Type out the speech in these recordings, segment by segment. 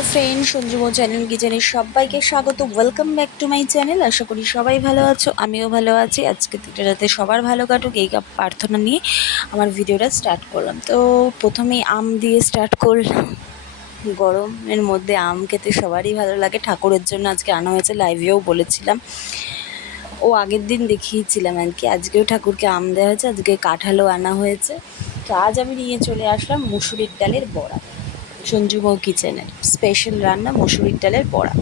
Hello friend, সঞ্জুমো channel কিচেনে সবাইকে স্বাগত। Welcome back to my channel. আশা করি সবাই ভালো আছো, আমিও ভালো আছি। আজকে দিনটা যাতে সবার ভালো কাটুক এই প্রার্থনা নিয়ে আমার ভিডিওটা স্টার্ট করলাম। তো প্রথমেই আম দিয়ে স্টার্ট করলাম। গরমের মধ্যে আম খেতে সবারই ভালো লাগে। ঠাকুরের জন্য আজকে আনা হয়েছে, লাইভেও বলেছিলাম, ও আগের দিন দেখিয়েছিলাম আর কি। আজকেও ঠাকুরকে আম দেওয়া হয়েছে, আজকে কাঁঠালও আনা হয়েছে। তো আজ আমি নিয়ে চলে আসলাম মুসুরির ডালের বড়া। সঞ্জুমৌ কিচেনের স্পেশাল রান্না মসুরির ডালের বড়া।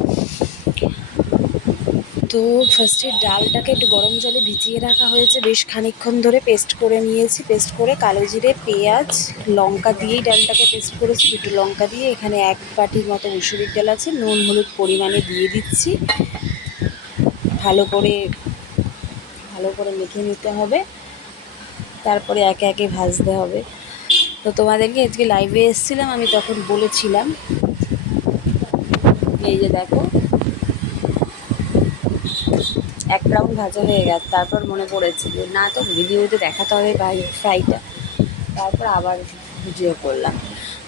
তো ফার্স্টে ডালটাকে একটু গরম জলে ভিজিয়ে রাখা হয়েছে বেশ খানিকক্ষণ ধরে। পেস্ট করে নিয়েছি, পেস্ট করে কালো জিরে, পেঁয়াজ, লঙ্কা দিয়েই ডালটাকে পেস্ট করেছি। দুটো লঙ্কা দিয়ে এখানে 1 বাটির মতো মুসুরির ডাল আছে, নুন হলুদ পরিমাণে দিয়ে দিচ্ছি। ভালো করে মেখে নিতে হবে, তারপরে একে একে ভাজতে হবে। তো তোমাদেরকে আজকে লাইভে এসেছিলাম, আমি তখন বলেছিলাম, এই যে দেখো 1 রাউন্ড ভাজা হয়ে গেছে। তারপর মনে পড়েছে যে না, তো ভিডিওতে দেখাতে হবে ফ্রাইটা। তারপর আবার ভিডিও করলাম।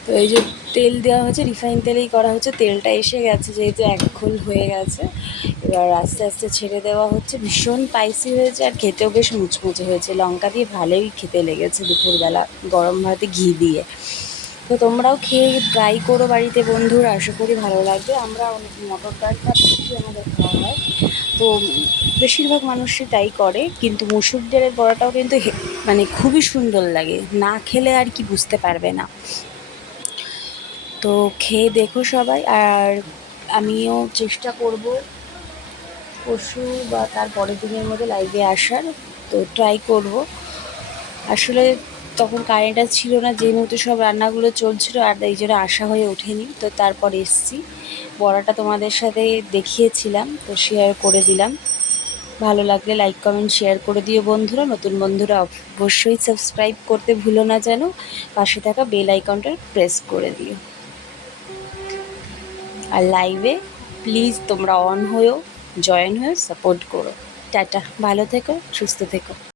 তো এই যে তেল দেওয়া হয়েছে, রিফাইন তেলেই করা হচ্ছে। তেলটা এসে গেছে, যেহেতু 1 খোল হয়ে গেছে। এবার আস্তে আস্তে ছেড়ে দেওয়া হচ্ছে। ভীষণ স্পাইসি হয়েছে আর খেতেও বেশ মুচমুচে হয়েছে। লঙ্কা দিয়ে ভালোই খেতে লেগেছে দুপুরবেলা গরম ভাতে ঘি দিয়ে। তো তোমরাও খেয়ে ট্রাই করো বাড়িতে বন্ধুরা, আশা করি ভালো লাগবে। আমরা অনেক মটর ডালটা বেশি আমাদের খাওয়া হয়, তো বেশিরভাগ মানুষই তাই করে। কিন্তু মুসুর ডালের বড়াটাও কিন্তু মানে খুবই সুন্দর লাগে, না খেলে আর কি বুঝতে পারবে না। তো খেয়ে দেখো সবাই। আর আমিও চেষ্টা করব পরশু বা তার পরের দিনের মধ্যে লাইভে আসার। তো ট্রাই করব। আসলে তখন কারেন্টটা ছিল না, যে মুহূর্তে সব রান্নাগুলো চলছিল, আর এই জন্য আসা হয়ে ওঠেনি। তো তারপর এসছি, বড়াটা তোমাদের সাথে দেখিয়েছিলাম, তো শেয়ার করে দিলাম। ভালো লাগলে লাইক কমেন্ট শেয়ার করে দিও বন্ধুরা। নতুন বন্ধুরা অবশ্যই সাবস্ক্রাইব করতে ভুলো না যেন। পাশে থাকা বেল আইকনটা প্রেস করে দিও। আর লাইভে প্লিজ তোমরা অন হয়েও জয়েন হয়ে সাপোর্ট করো। টাটা, ভালো থেকো, সুস্থ থেকো।